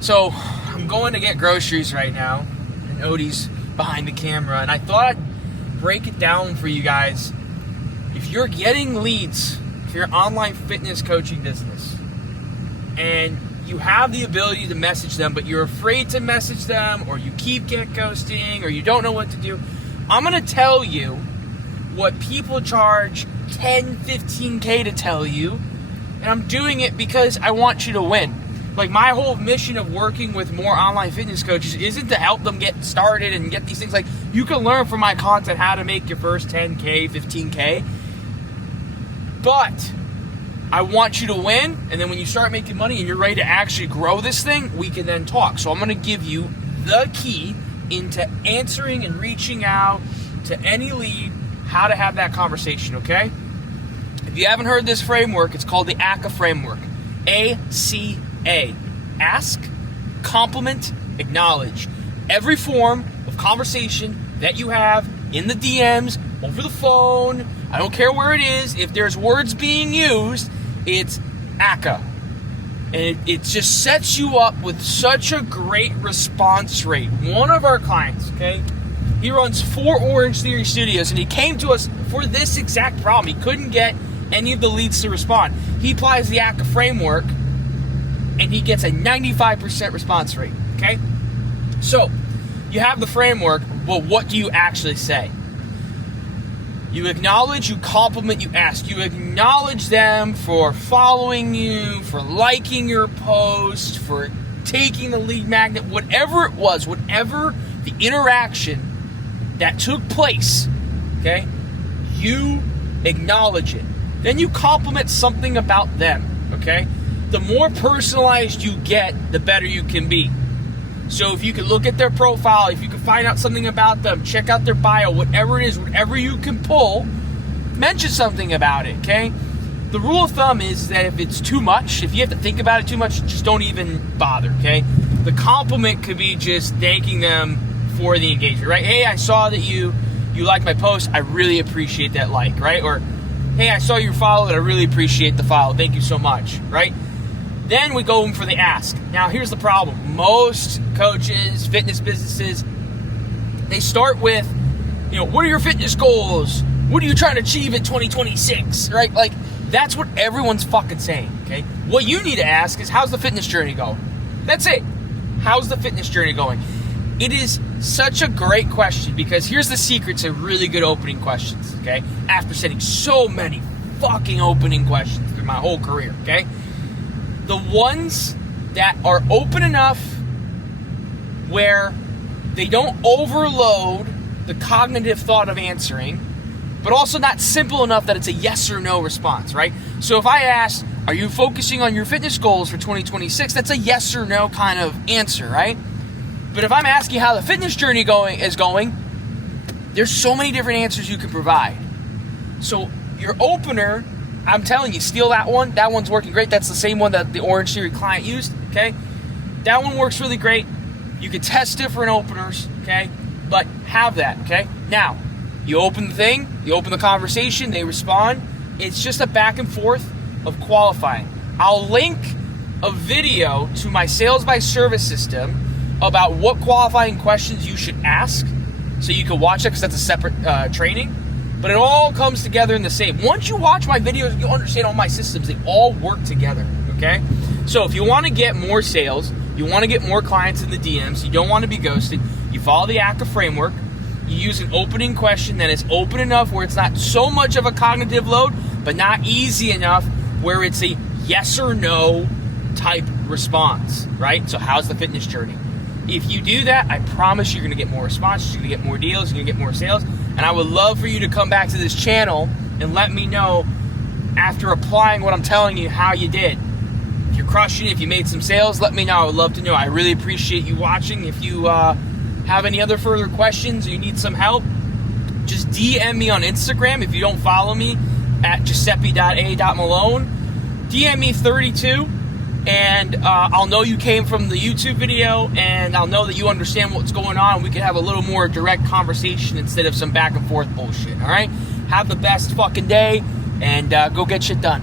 So I'm going to get groceries right now, and Odie's behind the camera, and I thought I'd break it down for you guys. If you're getting leads for your online fitness coaching business, and you have the ability to message them, but you're afraid to message them, or you keep ghosting, or you don't know what to do, I'm going to tell you what people charge 10, 15K to tell you, and I'm doing it because I want you to win. Like, my whole mission of working with more online fitness coaches isn't to help them get started and get these things. Like, you can learn from my content how to make your first 10K, 15K, but I want you to win, and then when you start making money and you're ready to actually grow this thing, we can then talk. So I'm going to give you the key into answering and reaching out to any lead, how to have that conversation, okay? If you haven't heard this framework, it's called the ACA framework. ACA. Ask, compliment, acknowledge. Every form of conversation that you have in the DMs, over the phone, I don't care where it is, if there's words being used, it's ACA. And it just sets you up with such a great response rate. One of our clients, okay, he runs 4 Orange Theory studios, and he came to us for this exact problem. He couldn't get any of the leads to respond. He applies the ACA framework, and he gets a 95% response rate, okay? So, you have the framework, but what do you actually say? You acknowledge, you compliment, you ask. You acknowledge them for following you, for liking your post, for taking the lead magnet, whatever it was, whatever the interaction that took place, okay? You acknowledge it. Then you compliment something about them, okay? The more personalized you get, the better you can be. So if you can look at their profile, if you can find out something about them, check out their bio, whatever it is, whatever you can pull, mention something about it, okay? The rule of thumb is that if it's too much, if you have to think about it too much, just don't even bother, okay? The compliment could be just thanking them for the engagement, right? Hey, I saw that you liked my post. I really appreciate that like, right? Or, hey, I saw you followed. I really appreciate the follow. Thank you so much, right? Then we go in for the ask. Now, here's the problem. Most coaches, fitness businesses, they start with, what are your fitness goals? What are you trying to achieve in 2026, right? Like, that's what everyone's fucking saying, okay? What you need to ask is, how's the fitness journey going? That's it. How's the fitness journey going? It is such a great question, because here's the secret to really good opening questions, okay? After setting so many fucking opening questions through my whole career, okay? The ones that are open enough where they don't overload the cognitive thought of answering, but also not simple enough that it's a yes or no response, right? So if I ask, are you focusing on your fitness goals for 2026? That's a yes or no kind of answer, right? But if I'm asking how the fitness journey is going, there's so many different answers you can provide. So your opener, I'm telling you, steal that one. That one's working great. That's the same one that the Orange Theory client used, okay? That one works really great. You can test different openers, okay? But have that, okay? Now, you open the thing, you open the conversation, they respond. It's just a back and forth of qualifying. I'll link a video to my Sales by Service system about what qualifying questions you should ask, so you can watch it, because that's a separate training. But it all comes together in the same. Once you watch my videos, you'll understand all my systems. They all work together, okay? So if you want to get more sales, you want to get more clients in the DMs, you don't want to be ghosted, you follow the ACA framework, you use an opening question that is open enough where it's not so much of a cognitive load, but not easy enough where it's a yes or no type response, right? So how's the fitness journey? If you do that, I promise you're going to get more responses, you're going to get more deals, you're going to get more sales. And I would love for you to come back to this channel and let me know, after applying what I'm telling you, how you did. If you're crushing it, if you made some sales, let me know. I would love to know. I really appreciate you watching. If you have any other further questions or you need some help, just DM me on Instagram. If you don't follow me, at Giuseppe.a.malone, DM me 32. And I'll know you came from the YouTube video, and I'll know that you understand what's going on. We can have a little more direct conversation instead of some back and forth bullshit, all right? Have the best fucking day, and go get shit done.